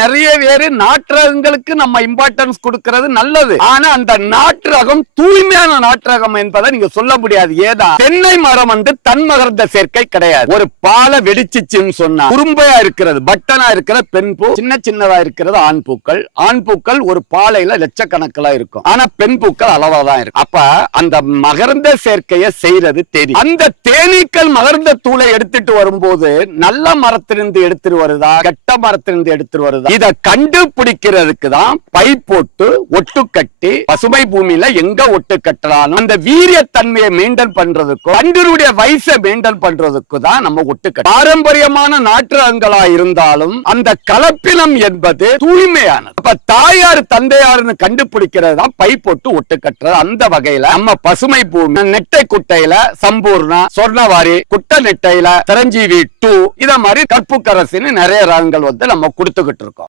நிறைய பேரு நாட்டு ரகங்களுக்கு நம்ம இம்பார்ட்டன்ஸ் கொடுக்கிறது நல்லது. ஆனா அந்த நாட்டு ரகம் தூய்மையான நாட்டு ரகம் என்பதை நீங்க சொல்ல முடியாது. ஏதா தென்னை மரம் தன் மகரந்த சேர்க்கை கிடையாது. ஒரு பாலை வெடிச்சிச்சுன்னு சொன்னா குறும்பையா இருக்கிறது, பட்டனா இருக்கிற பெண் பூ, சின்ன சின்னதா இருக்கிறது ஆண் பூக்கள். ஆண் பூக்கள் ஒரு பாலையில லட்சக்கணக்கில் இருக்கும். ஆனா பெண் பூக்கள் அளவாதான் இருக்கும். அப்ப அந்த மகரந்த சேர்க்கையை செய்யறது தெரியும். அந்த தேனீக்கள் மகரந்த தூளை எடுத்துட்டு வரும்போது நல்ல மரத்திலிருந்து எடுத்துட்டு வருதா, கெட்ட மரத்திலிருந்து எடுத்துட்டு வருதா, இத கண்டுபிடிக்கிறதுக்கு தான் பை போட்டு ஒட்டு கட்டி பசுமை பூமியில எங்க ஒட்டு கட்டலாம் அந்த வீரிய தன்மையை மெயின்டைன் பண்றதுக்கும் கண்டினுடைய வயசை மெயின்டைன் பண்றதுக்கு தான் நம்ம ஒட்டு கட்ட. பாரம்பரியமான நாட்டு ரகங்களா இருந்தாலும் அந்த கலப்பினம் என்பது தூய்மையானது. அப்ப தாயார் தந்தையாருன்னு கண்டுபிடிக்கிறது தான் பை போட்டு ஒட்டு கட்டுறது. அந்த வகையில நம்ம பசுமை பூமி நெட்டை குட்டையில சம்பூர்ணா, சொர்ணவாரி, குட்ட நெட்டையில சிரஞ்சீவி 2 இத மாதிரி கற்புக்கரசின்னு நிறைய ரகங்கள் நம்ம கொடுத்துக்கிட்டு இருக்கோம்.